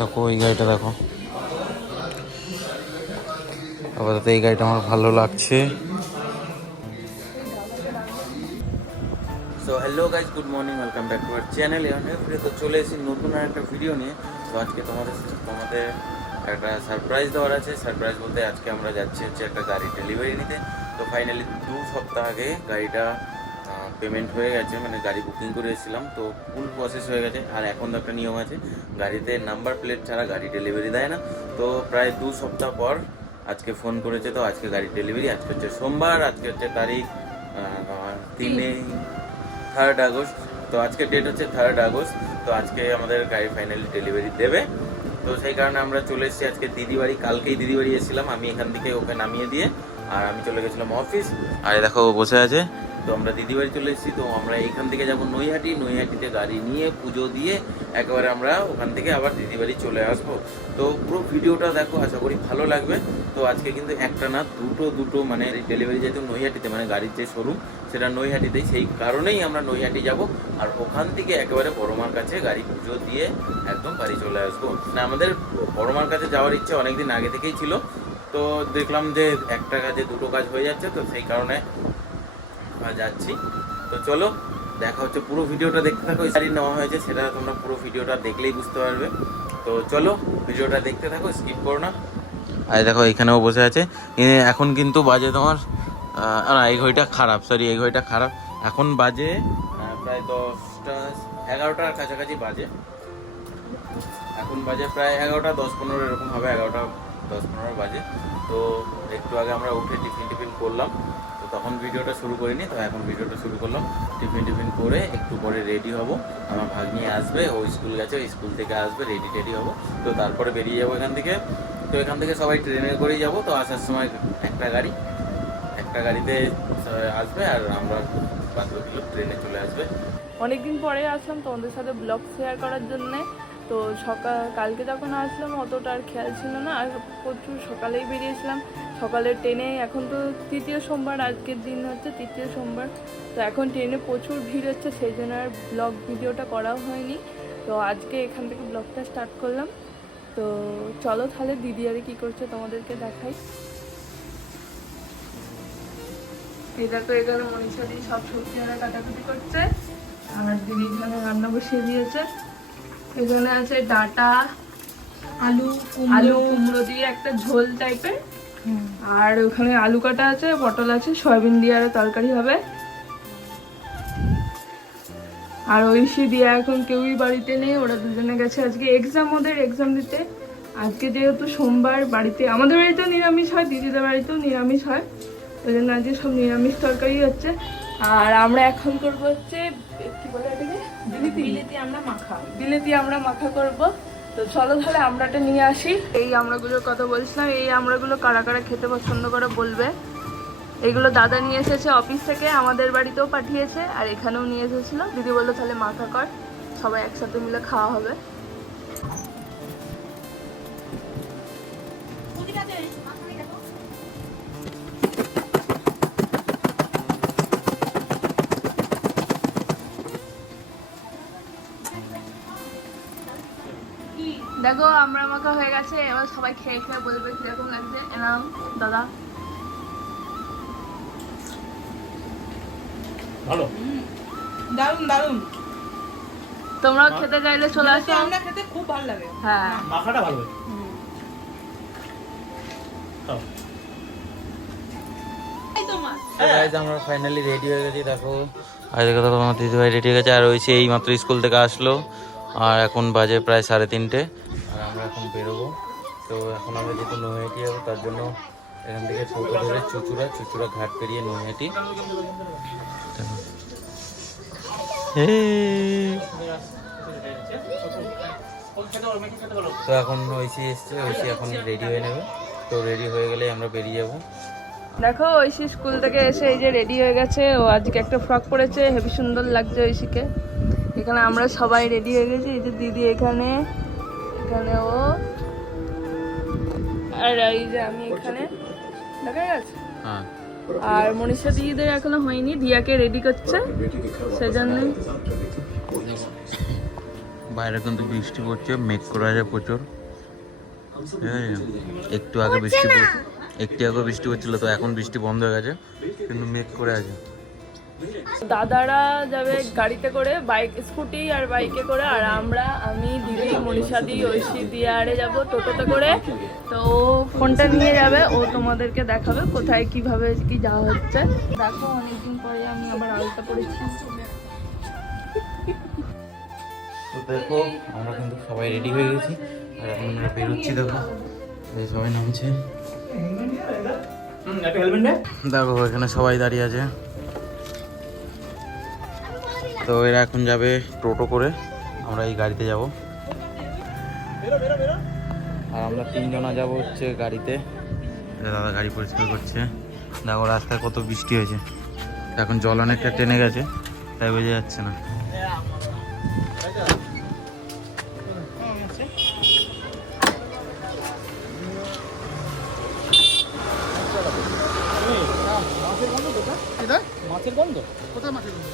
দেখো এই গাড়িটা দেখো, আপাতত এই গাড়িটা আমার ভালো লাগছে। So hello guys, good morning, welcome back to our channel. তো চলে এসেছি নতুন আর একটা ভিডিও নিয়ে। তো আজকে তোমাদের একটা সারপ্রাইজ দেওয়ার আছে। সারপ্রাইজ বলতে আজকে আমরা যাচ্ছি হচ্ছে একটা গাড়ি ডেলিভারি নিতে। তো ফাইনালি 2 সপ্তাহ আগে গাড়িটা পেমেন্ট হয়ে গেছে, মানে গাড়ি বুকিং করে এসেছিলাম, তো ফুল প্রসেস হয়ে গেছে। আর এখন তো একটা নিয়ম আছে, গাড়িতে নাম্বার প্লেট ছাড়া গাড়ি ডেলিভারি দেয় না। তো প্রায় 2 সপ্তাহ পর আজকে ফোন করেছে। তো আজকে গাড়ির ডেলিভারি, আজকে হচ্ছে সোমবার, আজকে হচ্ছে তারিখ 3 আগস্ট। তো আজকে ডেট হচ্ছে 3 আগস্ট। তো আজকে আমাদের গাড়ি ফাইনালি ডেলিভারি দেবে। তো সেই কারণে আমরা চলে এসেছি আজকে দিদি বাড়ি। কালকেই দিদি বাড়ি এসেছিলাম, আমি এখান থেকে ওকে নামিয়ে দিয়ে আর আমি চলে গেছিলাম অফিস। আর দেখো ও বসে আছে। তো আমরা দিদি বাড়ি চলে এসেছি। তো আমরা এইখান থেকে যাবো নৈহাটিতে গাড়ি নিয়ে পুজো দিয়ে একেবারে আমরা ওখান থেকে আবার দিদি বাড়ি চলে আসবো। তো পুরো ভিডিওটা দেখো, আশা করি ভালো লাগবে। তো আজকে কিন্তু একটা না দুটো মানে ডেলিভারি যেহেতু নৈহাটিতে, মানে গাড়ির যে শোরুম সেটা নৈহাটিতেই, সেই কারণেই আমরা নৈহাটি যাব। আর ওখান থেকে একেবারে বড়মার কাছে গাড়ি পুজো দিয়ে একদম বাড়ি চলে আসবো। না, আমাদের বড়মার কাছে যাওয়ার ইচ্ছে অনেকদিন আগে থেকেই ছিল। তো দেখলাম যে একটা কাজে দুটো কাজ হয়ে যাচ্ছে, তো সেই কারণে যাচ্ছি। তো চলো দেখা হচ্ছে, পুরো ভিডিওটা দেখতে থাকো। গাড়ি নেওয়া হয়েছে সেটা তোমরা পুরো ভিডিওটা দেখলেই বুঝতে পারবে। তো চলো ভিডিওটা দেখতে থাকো, স্কিপ করো না। আর দেখো এখানেও বসে আছে। এখন কিন্তু বাজে তোমার না, এই ঘড়িটা খারাপ, সরি এই ঘড়িটা খারাপ। এখন বাজে প্রায় 10টা 11টার কাছাকাছি বাজে। এখন বাজে প্রায় 11টা 10-15 এরকম হবে, 11টা 10-15 বাজে। তো একটু আগে আমরা উঠে টিফিন করলাম, তো তখন ভিডিওটা শুরু করিনি। তো এখন ভিডিওটা শুরু করলাম। টিফিন করে একটু পরে রেডি হব। আমার ভাগ্নি আসবে, ও স্কুল গেছে, ওই স্কুল থেকে আসবে, রেডি হব। তো তারপরে বেরিয়ে যাবো এখান থেকে। তো এখান থেকে সবাই ট্রেনে করেই যাব। তো আসার সময় একটা গাড়িতে আসবে, আর আমরা বাকি ট্রেনে চলে আসবে। অনেকদিন পরে আসলাম তোমাদের সাথে ব্লগ শেয়ার করার জন্যে। তো কালকে যখন আসলাম অতটা আর খেয়াল ছিল না, আর প্রচুর সকালেই বেরিয়েছিলাম, সকালের ট্রেনে। এখন তো তৃতীয় সোমবার, আজকের দিন হচ্ছে তৃতীয় সোমবার। তো এখন ট্রেনে প্রচুর ভিড় হচ্ছে, সেই জন্য আর ব্লগ ভিডিওটা করাও হয়নি। তো আজকে এখান থেকে ব্লগটা স্টার্ট করলাম। তো চলো তাহলে দিদি আরে কী করছে তোমাদেরকে দেখাই। এটা তো এখানে মনীষা দিয়ে সব সবজি কাটাকুটি করছে, আর দিদি এখানে রান্না বসিয়ে দিয়েছে। এখানে আছে ডাটা, আলু কুমড়ো দিয়ে একটা ঝোল টাইপের, আর ওখানে আলু কাটা আছে, পটল আছে, সয়াবিন দিয়ে আরো তরকারি হবে। আর ঐশী দিয়ে এখন কেউই বাড়িতে নেই, ওরা দুজনে গেছে আজকে ওদের এক্সাম দিতে। আজকে যেহেতু সোমবার, বাড়িতে আমাদের বাড়িতেও নিরামিষ হয়, দিদিদের বাড়িতেও নিরামিষ হয়, ওই জন্য আজকে সব নিরামিষ তরকারি হচ্ছে। আর আমরা এখন করবো হচ্ছে কি বলে এটাকে, বিলেতি আমরা মাখা করবো। তো চলো তাহলে আমড়াটা নিয়ে আসি। এই আমড়াগুলোর কথা বলছিলাম, এই আমড়াগুলো কারা কারা খেতে পছন্দ করে বলবে। এগুলো দাদা নিয়ে এসেছে অফিস থেকে, আমাদের বাড়িতেও পাঠিয়েছে, আর এখানেও নিয়ে এসেছিল। দিদি বললো তাহলে মাখা কর, সবাই একসাথে মিলে খাওয়া হবে। দেখো আমরা মাখা হয়ে গেছে, এবার সবাই খেয়ে বলবে কিরকম লাগছে। এনাম দাদা, ভালো, দারুন দারুন। তোমরাও খেতে চাইলে চলে আসো, আমরা খেতে খুব ভালো লাগে। হ্যাঁ, মাখাটা ভালো লাগে। আমরা ফাইনালি রেডি হয়ে গেছি। দেখো আর দেখো আমার দিদিভাই রেডি হয়ে গেছে, আর ওই এই মাত্র স্কুল থেকে আসলো। আর এখন বাজে প্রায় 3:30, আর আমরা এখন বেরোবো। তো এখন আমরা যেহেতু নৈহাটি যাবো, তার জন্য এখান থেকে টোটো ধরে চুচুড়া ঘাট পেরিয়ে নৈহাটি। তো এখন ঐশী এসছে, ঐশী এখন রেডি হয়ে নেবে। তো রেডি হয়ে গেলে আমরা বেরিয়ে যাবো। দেখো ঐশী স্কুল থেকে এসে এই যে রেডি হয়ে গেছে। ও আজকে একটা ফ্রক পরেছে, হেবি সুন্দর লাগছে ঐশীকে। এখানে আমরা সবাই রেডি হয়ে গেছি, এই যে দিদি এখানে ও, আর এই যে আমি এখানে, দেখা গেছে। আর মনীষা দিদিদের এখনো হয়নি, দিয়াকে রেডি করছে, সেজন্য বাইরে কিন্তু বৃষ্টি পড়ছে, মেঘ করে আছে প্রচুর। একটু আগে বৃষ্টি পড়ছিল, তো এখন বৃষ্টি বন্ধ হয়ে গেছে, কিন্তু মেঘ করে আছে। দাদারা যাবে গাড়িতে করে, স্কুটি আর বাইকে করে, আর আমি দিদি, মনীষাদি, ঐশী দিয়ে আরে যাবো টোটোতে করে। তো ও ফোনটা নিয়ে যাবে, ও তোমাদেরকে দেখাবে কোথায় কিভাবে কি যাওয়া হচ্ছে। দেখো অনেকদিন পরে আমি আবার আলতা পরেছি। তো দেখো আমরা কিন্তু সবাই রেডি হয়ে গেছি, আর এখন আমরা বেরোচ্ছি। দেখো এই সবাই নামছে, দেখো এখানে সবাই দাঁড়িয়ে আছে। তো এরা এখন যাবে টোটো করে, আমরা এই গাড়িতে যাব। আর আমরা 3 জনা যাব হচ্ছে গাড়িতে। দাদা গাড়ি পরিষ্কার করছে। দেখো রাস্তায় কত বৃষ্টি হয়েছে, এখন জল অনেকটা টেনে গেছে, তাই বোঝা যাচ্ছে না। মাছের গন্ধ কোথায়? মাছের গন্ধ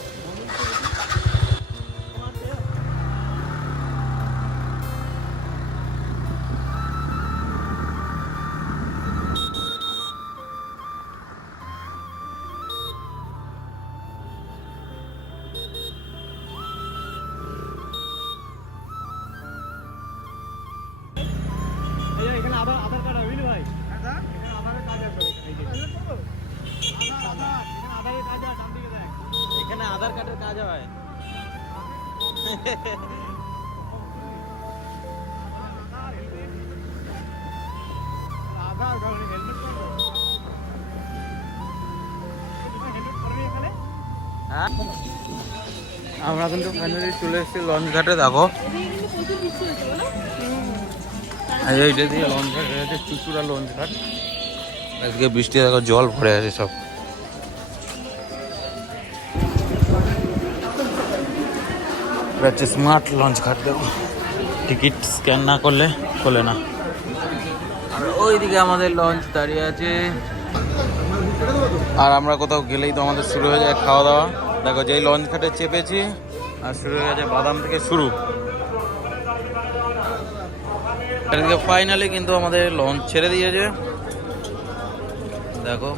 এখানে আধার কার্ড হবে ভাই। আধারের কাজ আছে, আধারের কাজ আছে, ডান দিকে দেখ, এখানে আধার কার্ডের কাজ হয়। আধার কার্ড হেলমেট করো, হেলমেট করবি এখানে। আমরা কিন্তু ফাইনালি চলে এসেছি লঞ্চ ঘাটে। দেখো এইটা দিয়ে লঞ্চ ঘাট হয়েছে, চুচুড়া লঞ্চ ঘাট। আজকে বৃষ্টি, দেখো জল ভরে আছে সব। এটা হচ্ছে স্মার্ট লঞ্চ ঘাট। দেখো টিকিট স্ক্যান না করলে খোলে না। আর ওইদিকে আমাদের লঞ্চ দাঁড়িয়ে আছে। আর আমরা কোথাও গেলেই তো আমাদের শুরু হয়ে যায় খাওয়া দাওয়া। দেখো যেই লঞ্চ ঘাটে চেপেছি আর শুরু হয়ে গেছে বাদাম থেকে শুরু। এদিকে ফাইনালি কিন্তু আমাদের লঞ্চ ছেড়ে দিয়েছে। দেখো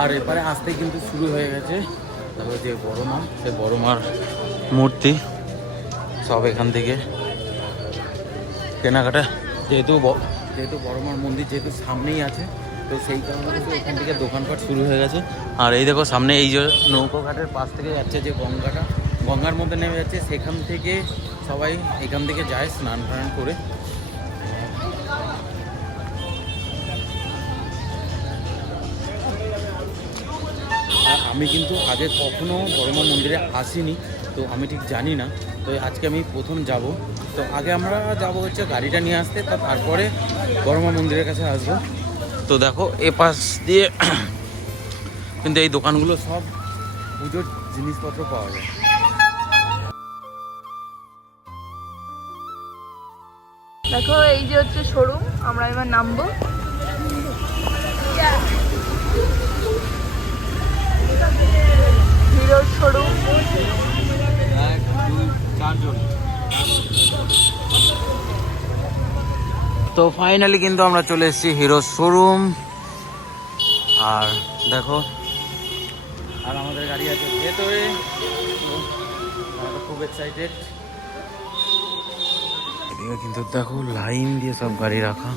আর এবারে আসতে কিন্তু শুরু হয়ে গেছে। তারপরে যে বড় মা, সে বড় মার মূর্তি সব এখান থেকে কেনাকাটা, যেহেতু বড় মার মন্দির যেহেতু সামনেই আছে, তো সেই কারণে কিন্তু এখান থেকে দোকানপাট শুরু হয়ে গেছে। আর এই দেখো সামনে এই যে নৌকো ঘাটের পাশ থেকে যাচ্ছে যে গঙ্গাটা, গঙ্গার মধ্যে নেমে যাচ্ছে, সেখান থেকে সবাই এখান থেকে যায় স্নান টান করে। আর আমি কিন্তু আগে কখনো বড়মা মন্দিরে আসিনি, তো আমি ঠিক জানি না। তো আজকে আমি প্রথম যাব। তো আগে আমরা যাব হচ্ছে গাড়িটা নিয়ে আসতে, তো তারপরে বড়মা মন্দিরের কাছে আসবো। তো দেখো এ পাশ দিয়ে কিন্তু এই দোকানগুলো সব পুজোর জিনিসপত্র পাওয়া যায়। দেখো এই যে হচ্ছে শোরুম, আমরা এবার নামবো। Hero showroom. তো ফাইনালি কিন্তু আমরা চলে এসেছি হিরো শোরুম। আর দেখো আর আমাদের গাড়ি আছে ভেতরে, আমরা খুব এক্সাইটেড। এদিকে কিন্তু দেখো লাইন দিয়ে সব গাড়ি রাখা।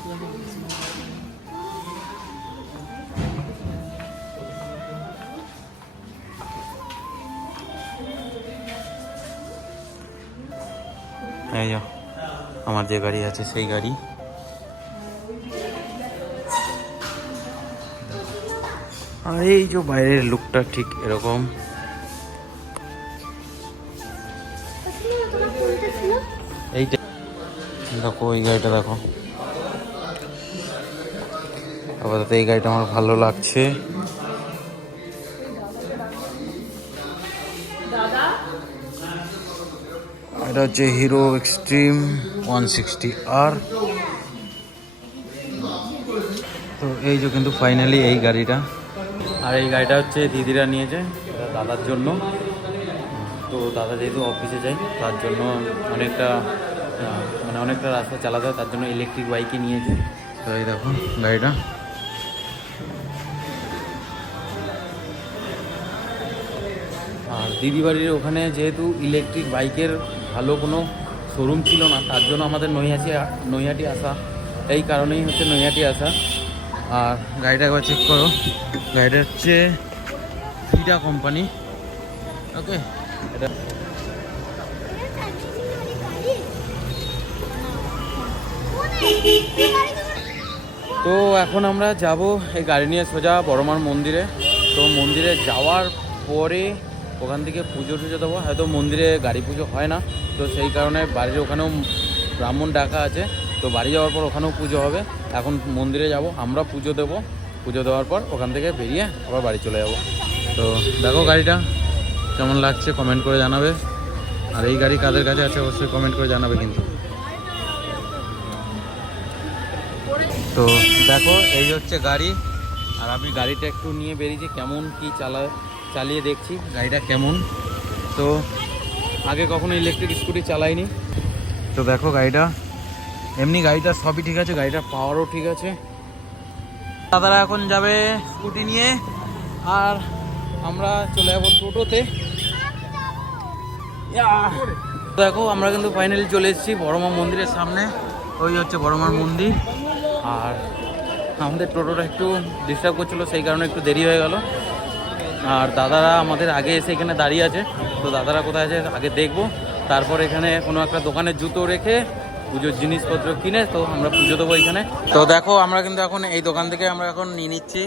এই যা আমার যে গাড়ি আছে সেই গাড়ি। আর এই যে বাইরের লুকটা ঠিক এরকম। এইটা দেখো, ওই গাড়িটা দেখো। আপাতত এই গাড়িটা আমার ভালো লাগছে। এটা হচ্ছে হিরো এক্সট্রিম 160R। তো এই যে কিন্তু ফাইনালি এই গাড়িটা, আর এই গাড়িটা হচ্ছে দিদিরা নিয়েছে এটা দাদার জন্য। তো দাদা যেহেতু অফিসে যায় তার জন্য অনেকটা অনেকটা রাস্তা চালাতে হয়, তার জন্য ইলেকট্রিক বাইকই নিয়েছে। তো এই দেখো গাড়িটা। আর দিদি বাড়ির ওখানে যেহেতু ইলেকট্রিক বাইকের ভালো কোনো শোরুম ছিল না, তার জন্য আমাদের নৈহাটি আসা, এই কারণেই হচ্ছে নৈহাটি আসা। আর গাড়িটা একবার চেক করো, গাড়িটা হচ্ছে ফিডা কোম্পানি। ওকে, এটা তো এখন আমরা যাব এই গাড়ি নিয়ে সোজা বড়মার মন্দিরে। তো মন্দিরে যাওয়ার পরে ওখান থেকে পুজো টুজো দেবো, হয়তো মন্দিরে গাড়ি পুজো হয় না, তো সেই কারণে বাড়ির ওখানেও ব্রাহ্মণ ডাকা আছে, তো বাড়ি যাওয়ার পর ওখানেও পুজো হবে। এখন মন্দিরে যাব, আমরা পুজো দেবো, পুজো দেওয়ার পর ওখান থেকে বেরিয়ে আবার বাড়ি চলে যাব। তো দেখো গাড়িটা কেমন লাগছে কমেন্ট করে জানাবে, আর এই গাড়ি কাদের কাছে আছে অবশ্যই কমেন্ট করে জানাবে কিন্তু। তো দেখো এই হচ্ছে গাড়ি, আর আমি গাড়িটা একটু নিয়ে বেরিয়েছি, কেমন কি চালিয়ে দেখছি গাড়িটা কেমন। তো আগে কখনো ইলেকট্রিক স্কুটি চালাইনি। তো দেখো গাড়িটা, এমনি গাড়িটা সবই ঠিক আছে, গাড়িটার পাওয়ারও ঠিক আছে। দাদারা এখন যাবে স্কুটি নিয়ে, আর আমরা চলে যাবো টোটোতে। দেখো আমরা কিন্তু ফাইনালি চলে এসেছি বড়মা মন্দিরের সামনে, ওই হচ্ছে বড়মার মন্দির। আর আমাদের টোটোটা একটু ডিস্টার্ব করছিলো, সেই কারণে একটু দেরি হয়ে গেল। আর দাদারা আমাদের আগে এসে এখানে দাঁড়িয়ে আছে, তো দাদারা কোথায় আছে আগে দেখবো, তারপর এখানে কোনো একটা দোকানে জুতো রেখে পুজোর জিনিসপত্র কিনে তো আমরা পুজো দেবো এখানে। তো দেখো আমরা কিন্তু এখন এই দোকান থেকে আমরা এখন নিয়ে নিচ্ছি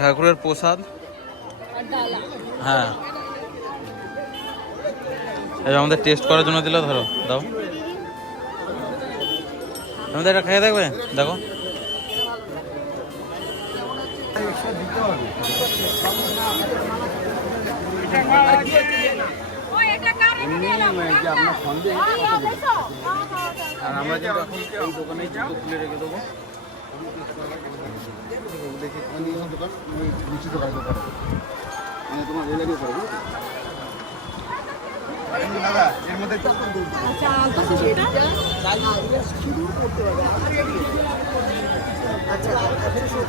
ঠাকুরের প্রসাদ। হ্যাঁ, এই আমাদের টেস্ট করার জন্য দিল, ধরো দাও, আমাদের এটা খেয়ে দেখবে। দেখো আর আমরা কিন্তু এখন এই দোকানে জুতো খুলে রেখে দেবো।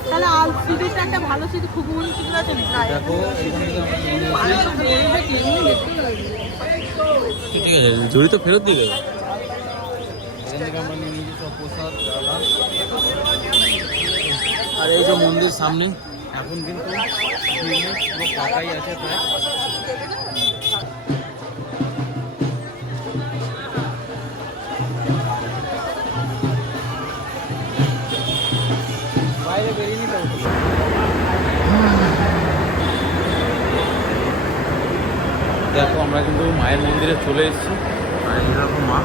তাহলে আল সিডিটা একটা ভালো সিডি খুব মনে সিডি আছে না। দেখো ঠিক আছে, ঝুড়ি তো ফেরত দিয়ে দেবে। এখান থেকে আমরা নিয়ে নিয়েছি সব প্রসাদ। আর এই যে মন্দির সামনে এখন কিন্তু পুরো ফাঁকাই আছে প্রায়। বাইরে বেরিয়ে নিতে হবে। দেখো আমরা কিন্তু মায়ের মন্দিরে চলে এসেছি, আর এই দেখো মা।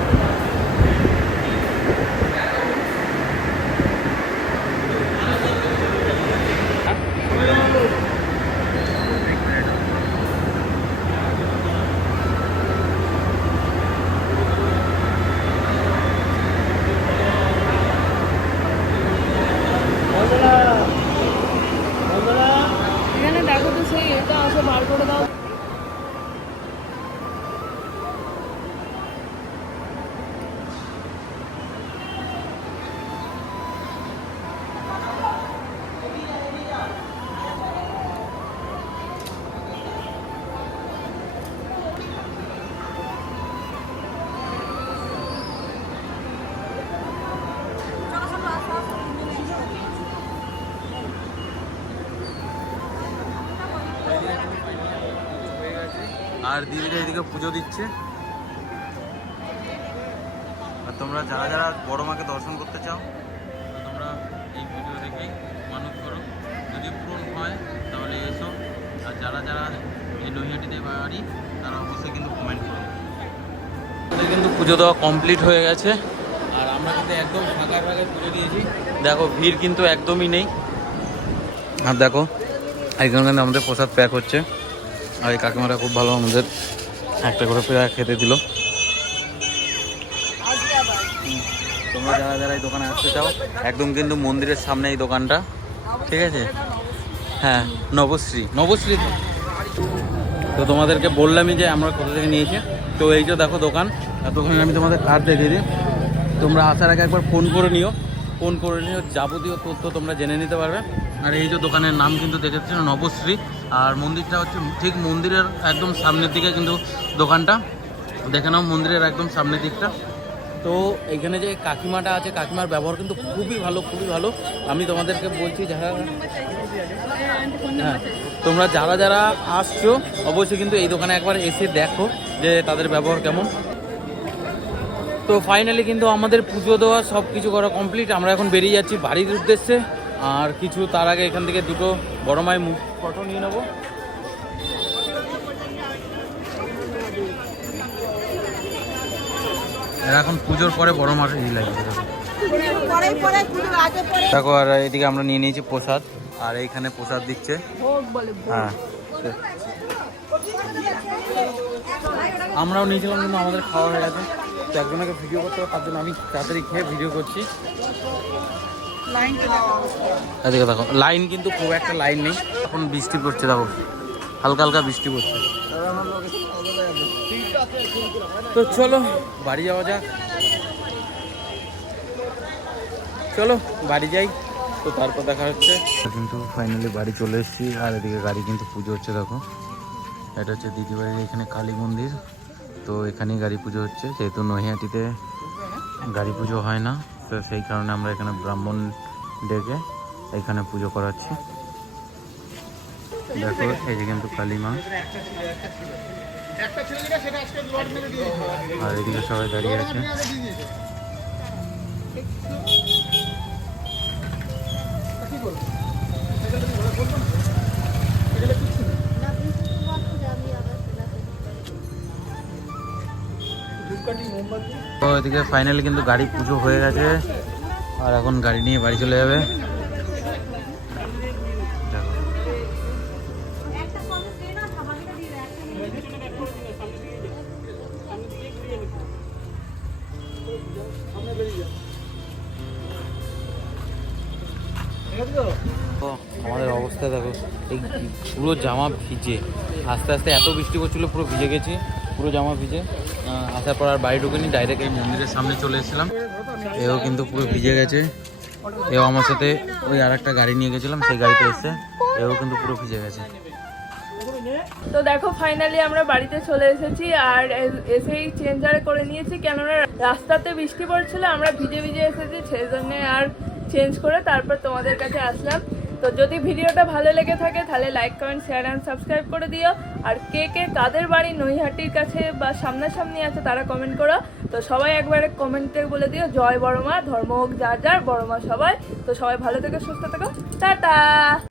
এখানে দেখো তো সেই এটা আছে, বার করে দাও। আর দিদিরা এদিকে পুজো দিচ্ছে। আর তোমরা যারা যারা বড় মাকে দর্শন করতে চাও তো তোমরা এই পুজো দেখেই মানত করো, যদি পূরণ হয় তাহলে এসো। আর যারা যারা এই নৈহাটিতে বাড়ি তারা অবশ্যই কিন্তু কমেন্ট করো। আমাদের কিন্তু পুজো দেওয়া কমপ্লিট হয়ে গেছে, আর আমরা কিন্তু একদম ফাঁকায় পুজো দিয়েছি। দেখো ভিড় কিন্তু একদমই নেই, আর দেখো এখানে কিন্তু আমাদের প্রসাদ প্যাক হচ্ছে, আর এই কাকিমারা খুব ভালো আমাদের একটা করে প্যাক খেতে দিল। তোমরা যারা যারা এই দোকানে আসতে চাও একদম কিন্তু মন্দিরের সামনে এই দোকানটা, ঠিক আছে? হ্যাঁ, নবশ্রী তো তোমাদেরকে বললামই যে আমরা কোথা থেকে নিয়েছি। তো এই যে দেখো দোকান, আর দোকানে আমি তোমাদের কার্ড দেখিয়ে দিই। তোমরা আসার আগে একবার ফোন করে নিও, যাবতীয় তথ্য তোমরা জেনে নিতে পারবে। আর এই যে দোকানের নাম কিন্তু দেখেছি নবশ্রী, আর মন্দিরটা হচ্ছে ঠিক মন্দিরের একদম সামনের দিকে কিন্তু দোকানটা, দেখে নাও মন্দিরের একদম সামনের দিকটা। তো এখানে যে কাকিমাটা আছে, কাকিমার ব্যবহার কিন্তু খুবই ভালো। আমি তোমাদেরকে বলছি যারা হ্যাঁ তোমরা যারা যারা আসছো অবশ্যই কিন্তু এই দোকানে একবার এসে দেখো যে তাদের ব্যবহার কেমন। তো ফাইনালি কিন্তু আমাদের পুজো দেওয়া সব কিছু করা কমপ্লিট। আমরা এখন বেরিয়ে যাচ্ছি বাড়ির উদ্দেশ্যে। আর কিছু তার আগে এখান থেকে দুটো বড় মায়ের মুখ ফটো নিয়ে নেবো। এরা এখন পুজোর পরে বড় মার এই লাগে দেখো। আর এদিকে আমরা নিয়ে নিয়েছি প্রসাদ, আর এইখানে প্রসাদ দিচ্ছে। হ্যাঁ আমরাও নিয়েছিলাম কিন্তু আমাদের খাওয়া হয়ে গেছে। তো একজনকে ভিডিও করতে হবে, তার জন্য আমি তাড়াতাড়ি খেয়ে ভিডিও করছি। এদিকে দেখো লাইন কিন্তু খুব একটা লাইন নেই, এখন বৃষ্টি পড়ছে, দেখো হালকা হালকা বৃষ্টি পড়ছে। তো চলো বাড়ি যাওয়া যাক, চলো বাড়ি যাই। তো তারপর দেখা হচ্ছে। কিন্তু ফাইনালি বাড়ি চলে এসেছি, আর এদিকে গাড়ি কিন্তু পুজো হচ্ছে। দেখো এটা হচ্ছে দিদিবাড়ির এখানে কালী মন্দির, তো এখানেই গাড়ি পুজো হচ্ছে। যেহেতু নৈহাটিতে গাড়ি পুজো হয় না, তো সেই কারণে আমরা এখানে ব্রাহ্মণ ডেকে এখানে পুজো করাচ্ছি। দেখো এই যে কিন্তু কালী মা, আর এদিকে সবাই দাঁড়িয়ে আছে। তো এদিকে ফাইনালি কিন্তু গাড়ি পুজো হয়ে গেছে, আর এখন গাড়ি নিয়ে বাড়ি চলে যাবে। তো আমাদের অবস্থা দেখো, এই পুরো জামা ভিজে, আস্তে আস্তে এত বৃষ্টি করছিল পুরো ভিজে গেছি, পুরো জামা ভিজে। আসার পর আর বাড়ি ঢুকিনি, ডাইরেক্ট এই মন্দিরের সামনে চলে এসেছিলাম। এও কিন্তু পুরো ভিজে গেছে, এও আমার সাথে ওই আর একটা গাড়ি নিয়ে গেছিলাম, সেই গাড়িতে এসে এও কিন্তু পুরো ভিজে গেছে। তো দেখো ফাইনালি আমরা বাড়িতে চলে এসেছি, আর এসেই চেঞ্জার করে নিয়েছি, কেননা রাস্তাতে বৃষ্টি পড়ছিল, আমরা ভিজে ভিজে এসেছি, সেই জন্যে আর চেঞ্জ করে তারপর তোমাদের কাছে আসলাম। তো যদি ভিডিওটা ভালো লেগে থাকে তাহলে like comment share and subscribe করে দিও। আর কে কে কাদের বাড়ি নৈহাটির কাছে বা সামনাসামনি আছে তারা কমেন্ট করো। তো সবাই একবারে কমেন্টে বলে দিও জয় বড়মা, ধর্ম হোক যার যার, বড়মা সবাই। তো সবাই ভালো থেকো, সুস্থ থেকো, টাটা।